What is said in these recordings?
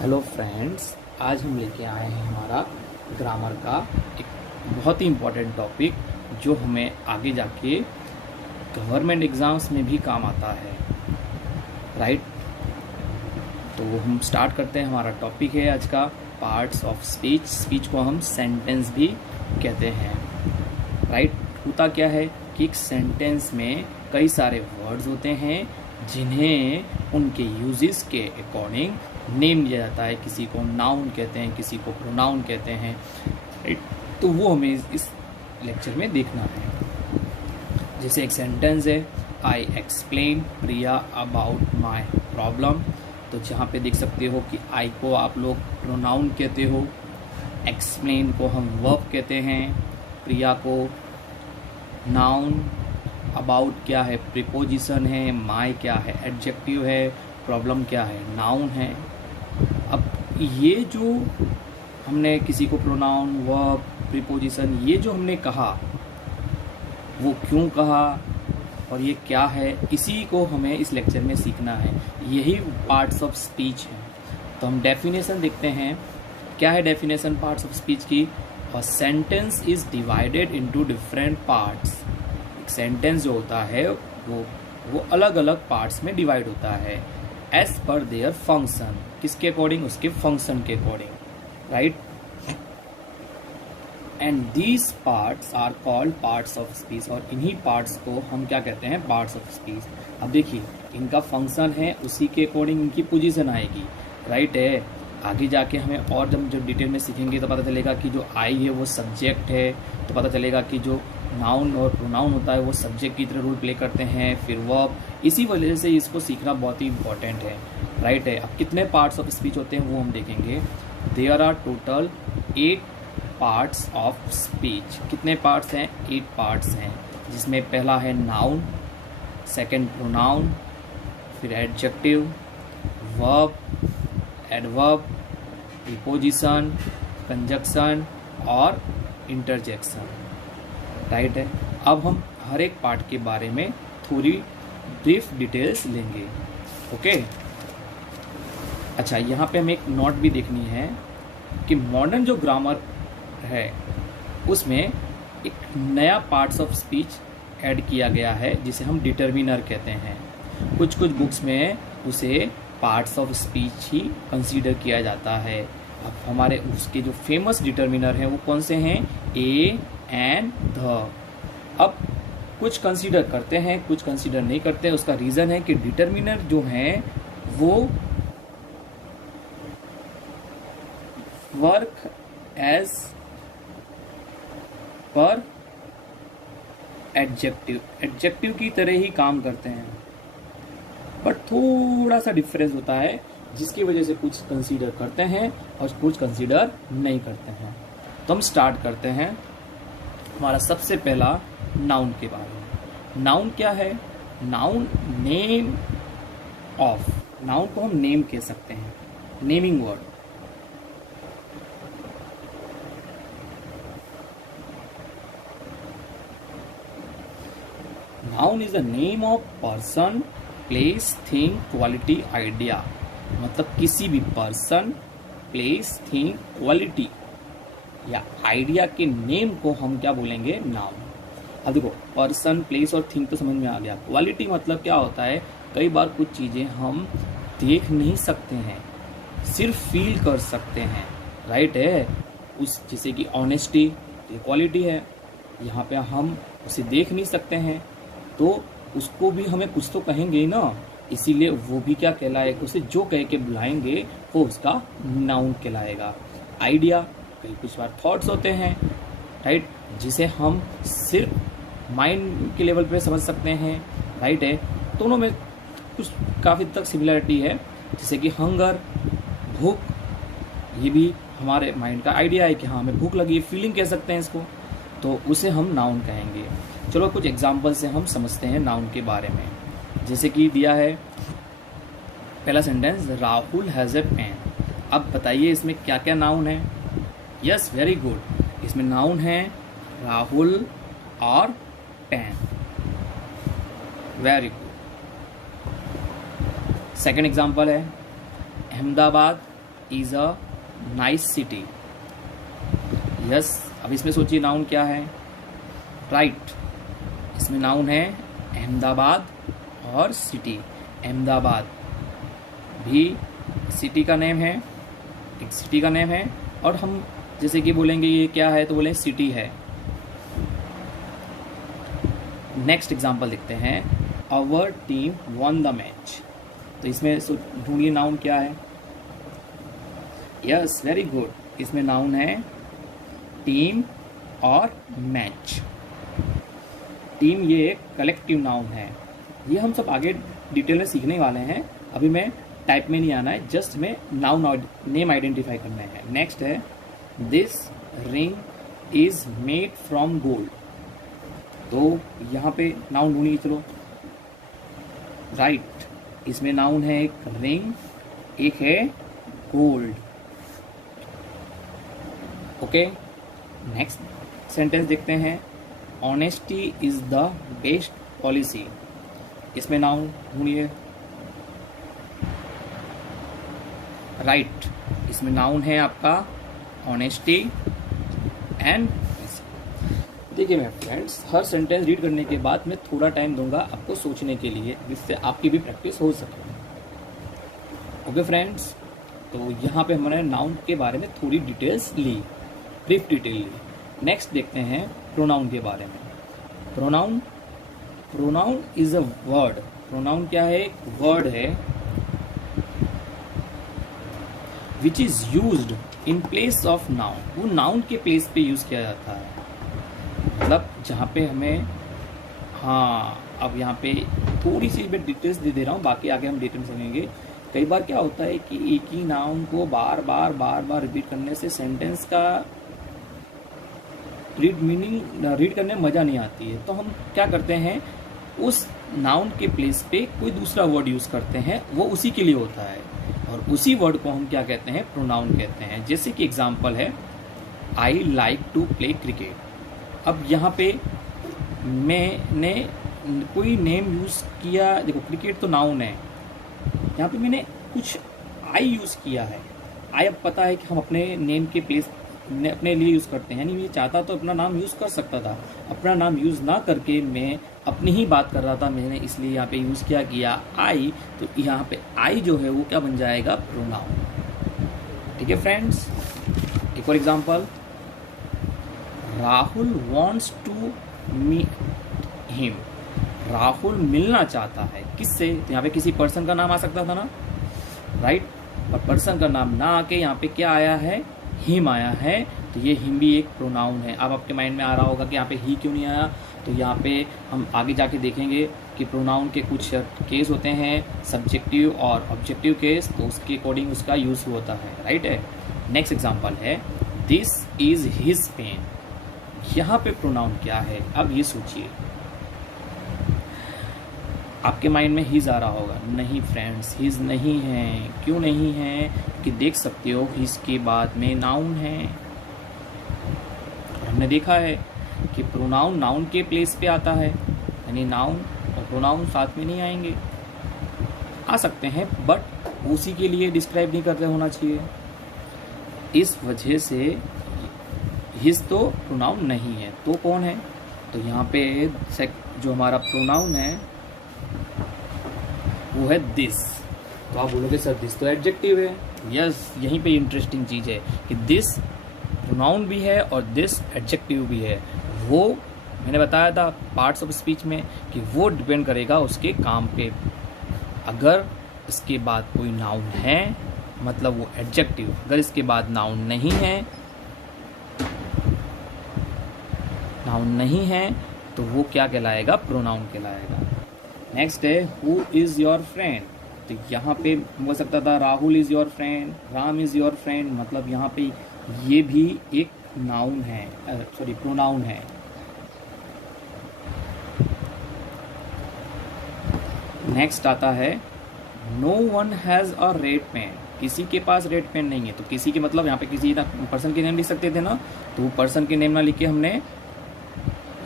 Hello friends, आज हम लेके आए हैं हमारा ग्रामर का एक बहुत ही इम्पोर्टेंट टॉपिक जो हमें आगे जाके गवर्नमेंट एग्ज़ाम्स में भी काम आता है। राइट, तो हम स्टार्ट करते हैं। हमारा टॉपिक है आज का पार्ट्स ऑफ स्पीच। स्पीच को हम सेंटेंस भी कहते हैं। राइट, होता क्या है कि एक सेंटेंस में कई सारे वर्ड्स होते हैं जिन्हें उनके यूजेस के अकॉर्डिंग नेम दिया जाता है। किसी को नाउन कहते हैं, किसी को प्रोनाउन कहते हैं। राइट, तो वो हमें इस लेक्चर में देखना है। जैसे एक सेंटेंस है, I explain Priya about my problem. तो जहाँ पे देख सकते हो कि आई को आप लोग प्रोनाउन कहते हो, एक्सप्लेन को हम वर्ब कहते हैं, प्रिया को नाउन, अबाउट क्या है प्रीपोजिशन है, माई क्या है एडजेक्टिव है, प्रॉब्लम क्या है नाउन है। अब ये जो हमने किसी को प्रोनाउन, वर्ब, प्रीपोजिशन ये जो हमने कहा वो क्यों कहा और ये क्या है, इसी को हमें इस लेक्चर में सीखना है। यही पार्ट्स ऑफ स्पीच है। तो हम डेफिनेशन देखते हैं। क्या है डेफिनेशन पार्ट्स ऑफ स्पीच की? A sentence is divided into different parts. एक सेंटेंस जो होता है वो अलग अलग पार्ट्स में डिवाइड होता है एज पर देयर फंक्शन। किसके अकॉर्डिंग? उसके फंक्शन के according. Right, and these parts are called parts of speech. और इन्हीं पार्ट्स को हम क्या कहते हैं? Parts of speech. अब देखिए, इनका फंक्शन है, उसी के अकॉर्डिंग इनकी पोजीशन आएगी। राइट है, आगे जाके हमें और जब डिटेल में सीखेंगे तो पता चलेगा कि जो आई है वो सब्जेक्ट है, तो पता चलेगा कि जो नाउन और प्रोनाउन होता है वो सब्जेक्ट की तरह रोल प्ले करते हैं, फिर वर्ब। इसी वजह से इसको सीखना बहुत ही इंपॉर्टेंट है। राइट है, अब कितने पार्ट्स ऑफ स्पीच होते हैं वो हम देखेंगे। There are total 8 parts of speech. कितने पार्ट्स हैं? 8 पार्ट्स हैं, जिसमें पहला है नाउन, सेकंड प्रोनाउन, फिर adjective, verb, adverb, preposition, conjunction और इंटरजेक्शन। राइट है, अब हम हर एक पार्ट के बारे में थोड़ी ब्रीफ डिटेल्स लेंगे। ओके, अच्छा, यहाँ पे हमें एक नोट भी देखनी है कि मॉडर्न जो ग्रामर है उसमें एक नया पार्ट्स ऑफ स्पीच ऐड किया गया है जिसे हम डिटर्मिनर कहते हैं। कुछ बुक्स में उसे parts of speech he consider किया जाता है। अब हमारे उसके जो फेमस डिटर्मिनर हैं वो कौन से हैं? A and the. अब कुछ कंसीडर करते हैं, कुछ कंसीडर नहीं करते हैं। उसका रीज़न है कि डिटर्मिनर जो हैं वो वर्क एज पर एडजेक्टिव की तरह ही काम करते हैं, बट थोड़ा सा डिफरेंस होता है जिसकी वजह से कुछ कंसीडर करते हैं और कुछ कंसीडर नहीं करते हैं। तो हम स्टार्ट करते हैं हमारा सबसे पहला नाउन के बारे में। नाउन क्या है? Noun name of. नाउन को हम नेम कह सकते हैं, naming word. Noun is a name of person, place, thing, quality, idea. मतलब किसी भी पर्सन, प्लेस, थिंग, क्वालिटी या आइडिया के नेम को हम क्या बोलेंगे? नाउन। अब देखो, पर्सन, प्लेस और थिंग तो समझ में आ गया। क्वालिटी मतलब क्या होता है? कई बार कुछ चीज़ें हम देख नहीं सकते हैं, सिर्फ फील कर सकते हैं। राइट है, उस जैसे कि ऑनेस्टी, ये क्वालिटी है। यहाँ पे हम उसे देख नहीं सकते हैं तो उसको भी हमें कुछ तो कहेंगे ना, इसीलिए वो भी क्या कहलाएगा? उसे जो कह के बुलाएंगे वो उसका नाउन कहलाएगा। आइडिया, कई कुछ बार थॉट्स होते हैं, राइट, जिसे हम सिर्फ माइंड के लेवल पे समझ सकते हैं। राइट है, दोनों में कुछ काफ़ी तक सिमिलरिटी है। जैसे कि हंगर, भूख, ये भी हमारे माइंड का आइडिया है कि हाँ हमें भूख लगी है, फीलिंग कह सकते हैं इसको, तो उसे हम नाउन कहेंगे। चलो कुछ एग्जाम्पल से हम समझते हैं नाउन के बारे में। जैसे कि दिया है पहला sentence, Rahul has a pen. अब बताइए इसमें क्या क्या नाउन है? यस, वेरी गुड, इसमें नाउन है राहुल और pen. Very good. Second example है Ahmedabad is a nice city. Yes, अब इसमें सोचिए नाउन क्या है। राइट, इसमें नाउन है अहमदाबाद और सिटी। अहमदाबाद भी सिटी का नेम है, एक सिटी का नेम है, और हम जैसे कि बोलेंगे ये क्या है तो बोले सिटी है। नेक्स्ट एग्जांपल देखते हैं, our team won the match. तो इसमें ढूंढिए नाउन क्या है। यस, वेरी गुड, इसमें नाउन है टीम और मैच। टीम ये एक कलेक्टिव नाउन है। ये हम सब आगे डिटेल में सीखने वाले हैं, अभी मैं टाइप में नहीं आना है, जस्ट में नाउन नेम आइडेंटिफाई करना है। नेक्स्ट है this ring is made from gold. तो यहाँ पे नाउन ढूंढिए, चलो। राइट, इसमें नाउन है एक रिंग, एक है गोल्ड। ओके, नेक्स्ट सेंटेंस देखते हैं, honesty is the best policy. इसमें नाउन ढूंढिए। राइट, इसमें नाउन है आपका ऑनेस्टी एंड। देखिए मेरे फ्रेंड्स, हर सेंटेंस रीड करने के बाद मैं थोड़ा टाइम दूंगा आपको सोचने के लिए, जिससे आपकी भी प्रैक्टिस हो सके। ओके फ्रेंड्स, तो यहाँ पे हमने नाउन के बारे में थोड़ी डिटेल्स ली, ब्रीफ डिटेल ली। नेक्स्ट देखते हैं प्रोनाउन के बारे में। Pronoun, pronoun is a word. Pronoun क्या है? एक वर्ड है which is used in place of noun. वो नाउन के प्लेस पे यूज किया जाता है, मतलब जहाँ पे हमें, हाँ अब यहाँ पे थोड़ी सी मैं डिटेल्स दे रहा हूँ, बाकी आगे हम डिटेल समझेंगे। कई बार क्या होता है कि एक ही नाउन को बार बार रिपीट करने से सेंटेंस का रीड करने में मज़ा नहीं आती है, तो हम क्या करते हैं, उस नाउन के प्लेस पे कोई दूसरा वर्ड यूज़ करते हैं, वो उसी के लिए होता है, और उसी वर्ड को हम क्या कहते हैं? प्रोनाउन कहते हैं। जैसे कि एग्जांपल है, I like to play cricket. अब यहाँ पे मैंने कोई नेम यूज़ किया, देखो क्रिकेट तो नाउन है, यहाँ पे मैंने कुछ आई यूज़ किया है। आई, अब पता है कि हम अपने नेम के प्लेस अपने लिए यूज़ करते हैं, यानी मैं चाहता तो अपना नाम यूज़ कर सकता था, अपना नाम यूज़ ना करके मैं अपनी ही बात कर रहा था, मैंने इसलिए यहाँ पे यूज़ किया आई। तो यहाँ पे आई जो है वो क्या बन जाएगा? प्रोनाउन। ठीक है फ्रेंड्स, एक और example, Rahul wants to meet him. Rahul मिलना चाहता है, किससे? तो यहाँ पे किसी पर्सन का नाम आ सकता था ना, राइट, पर पर्सन का नाम ना आके यहाँ पे क्या आया है? हिम आया है। तो ये हिम भी एक प्रोनाउन है। अब आपके माइंड में आ रहा होगा कि यहाँ पे ही क्यों नहीं आया, तो यहाँ पे हम आगे जाके देखेंगे कि प्रोनाउन के कुछ केस होते हैं, सब्जेक्टिव और ऑब्जेक्टिव केस, तो उसके अकॉर्डिंग उसका यूज होता है, राइट है। नेक्स्ट एग्जांपल है, दिस इज हिज पेन। यहाँ पे प्रोनाउन क्या है? अब ये सोचिए, आपके माइंड में हिज आ रहा होगा, नहीं फ्रेंड्स, हिज नहीं है। क्यों नहीं है? कि देख सकते हो हिज के बाद में नाउन है। हमने देखा है कि प्रोनाउन नाउन के प्लेस पे आता है, यानी नाउन और प्रोनाउन साथ में नहीं आएंगे, आ सकते हैं बट उसी के लिए डिस्क्राइब नहीं करते होना चाहिए। इस वजह से हिज तो प्रोनाउन नहीं है, तो कौन है? तो यहाँ पे जो हमारा प्रोनाउन है वो है दिस। तो आप बोलोगे सर दिस तो एडजेक्टिव है। यस, यहीं पे इंटरेस्टिंग चीज़ है कि दिस प्रोनाउन भी है और दिस एडजेक्टिव भी है। वो मैंने बताया था पार्ट्स ऑफ स्पीच में कि वो डिपेंड करेगा उसके काम पे। अगर इसके बाद कोई नाउन है मतलब वो एडजेक्टिव, अगर इसके बाद नाउन नहीं है तो वो क्या कहलाएगा? प्रोनाउन कहलाएगा। नेक्स्ट है, हु इज़ योर फ्रेंड। तो यहाँ पे बोल सकता था Rahul is your friend, Ram is your friend, मतलब यहाँ पे ये भी एक नाउन है, सॉरी प्रोनाउन है। नेक्स्ट आता है, no one has a red pen. किसी के पास रेड पेन नहीं है, तो किसी के मतलब यहाँ पे किसी पर्सन के नेम लिख सकते थे ना, तो वो पर्सन के नेम ना लिख के हमने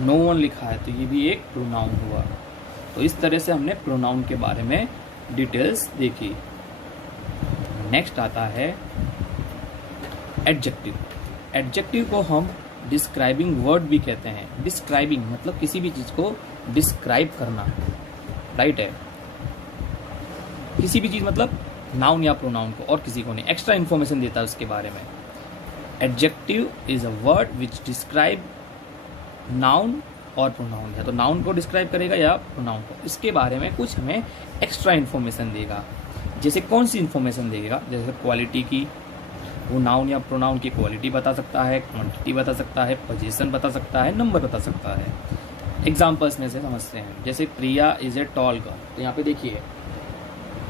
नो वन लिखा है, तो ये भी एक प्रोनाउन हुआ। तो इस तरह से हमने प्रोनाउन के बारे में डिटेल्स देखी। नेक्स्ट आता है एडजेक्टिव, एडजेक्टिव को हम डिस्क्राइबिंग वर्ड भी कहते हैं। डिस्क्राइबिंग मतलब किसी भी चीज़ को डिस्क्राइब करना, राइट है। किसी भी चीज़ मतलब नाउन या प्रोनाउन को, और किसी को नहीं, एक्स्ट्रा इन्फॉर्मेशन देता है उसके बारे में। Adjective is a word which describe noun और प्रोनाउन, या तो नाउन को डिस्क्राइब करेगा या प्रोनाउन को, इसके बारे में कुछ हमें एक्स्ट्रा इन्फॉर्मेशन देगा। जैसे कौन सी इन्फॉर्मेशन देगा, जैसे क्वालिटी की, वो नाउन या प्रोनाउन की क्वालिटी बता सकता है, क्वांटिटी बता सकता है, पोजीशन बता सकता है, नंबर बता सकता है। एग्जाम्पल्स में से समझते हैं, जैसे प्रिया इज ए टॉल गर्ल, तो यहाँ पे देखिए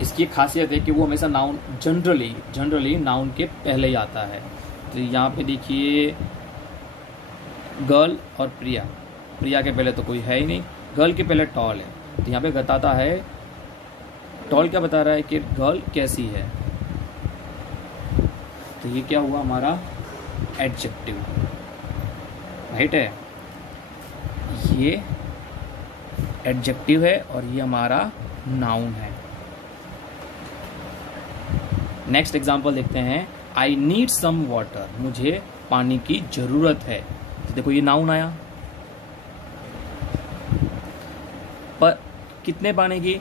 इसकी खासियत है कि वो हमेशा नाउन जनरली नाउन के पहले ही आता है। तो यहाँ पे देखिए गर्ल और प्रिया, प्रिया के पहले तो कोई है ही नहीं, गर्ल के पहले टॉल है, तो यहाँ पे बताता है टॉल क्या बता रहा है कि गर्ल कैसी है, तो ये क्या हुआ हमारा एडजेक्टिव, राइट है। ये एडजेक्टिव है और ये हमारा नाउन है। नेक्स्ट एग्जाम्पल देखते हैं, आई नीड सम वाटर, मुझे पानी की ज़रूरत है, तो देखो ये नाउन आया, पर कितने पानी की,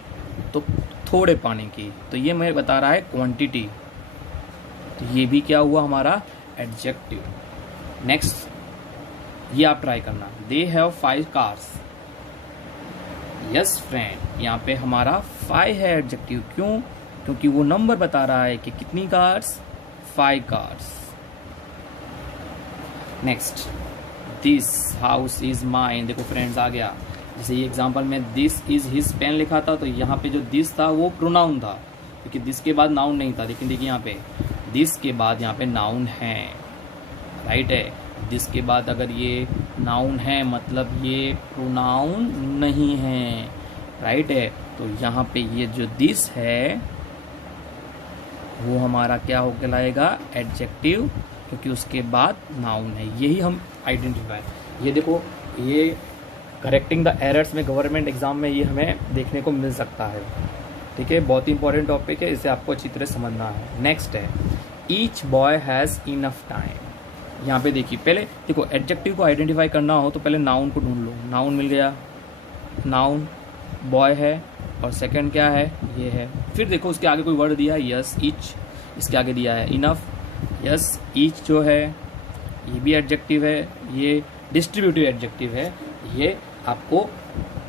तो थोड़े पानी की, तो ये मैं बता रहा है क्वांटिटी, तो ये भी क्या हुआ हमारा एडजेक्टिव। नेक्स्ट ये आप ट्राई करना, they have 5 cars, yes friend, यहाँ पे हमारा 5 है एडजेक्टिव, क्यों, क्योंकि वो नंबर बता रहा है कि कितनी cars, 5 cars. Next, this house is mine, देखो फ्रेंड्स आ गया। जैसे ये एग्जांपल में दिस इज हिज पेन लिखा था, तो यहाँ पे जो दिस था वो प्रोनाउन था, क्योंकि दिस के बाद नाउन नहीं था, लेकिन देखिए यहाँ पे दिस के बाद यहाँ पे नाउन है, राइट है। दिस के बाद अगर ये नाउन है मतलब ये प्रोनाउन नहीं है, राइट है। तो यहाँ पे ये जो दिस है वो हमारा क्या हो के लाएगा एडजेक्टिव, क्योंकि उसके बाद नाउन है। यही हम आइडेंटिफाई, ये देखो ये करेक्टिंग द एरर्स में गवर्नमेंट एग्जाम में ये हमें देखने को मिल सकता है, ठीक है। बहुत ही इंपॉर्टेंट टॉपिक है, इसे आपको अच्छी तरह समझना है। नेक्स्ट है each boy has enough time. यहाँ पे देखिए पहले देखो एडजेक्टिव को आइडेंटिफाई करना हो तो पहले नाउन को ढूंढ लो, नाउन मिल गया, नाउन बॉय है और सेकंड क्या है ये है। फिर देखो उसके आगे कोई वर्ड दिया है, यस ईच, इसके आगे दिया है इनफ, यस ईच जो है ये भी एडजेक्टिव है, ये डिस्ट्रीब्यूटिव एडजेक्टिव है, ये आपको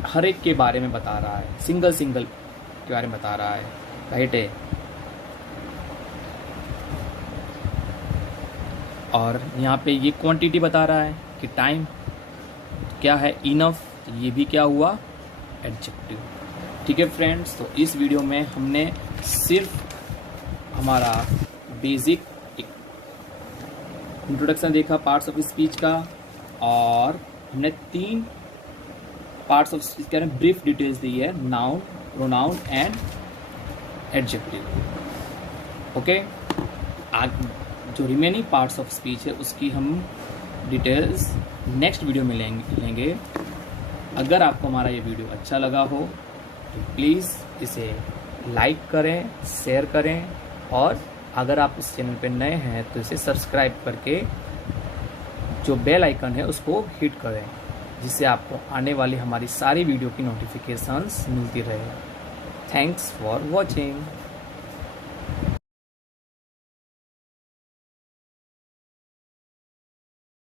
हर एक के बारे में बता रहा है, सिंगल के बारे में बता रहा है, राइट है। और यहाँ पे ये क्वांटिटी बता रहा है कि टाइम क्या है इनफ, ये भी क्या हुआ एडजेक्टिव, ठीक है फ्रेंड्स। तो इस वीडियो में हमने सिर्फ हमारा बेसिक इंट्रोडक्शन देखा पार्ट्स ऑफ स्पीच का, और हमने 3 पार्ट्स ऑफ स्पीच के बारे में ब्रीफ डिटेल्स दी है, noun, pronoun and adjective, okay. जो रिमेनिंग पार्ट्स ऑफ स्पीच है उसकी हम डिटेल्स नेक्स्ट वीडियो में लेंगे। अगर आपको हमारा ये वीडियो अच्छा लगा हो तो प्लीज़ इसे लाइक करें, शेयर करें, और अगर आप इस चैनल पर नए हैं तो इसे सब्सक्राइब करके जो बेल आइकन है उसको हिट करें, जिससे आपको आने वाली हमारी सारी वीडियो की नोटिफिकेशंस मिलती रहे। Thanks for watching.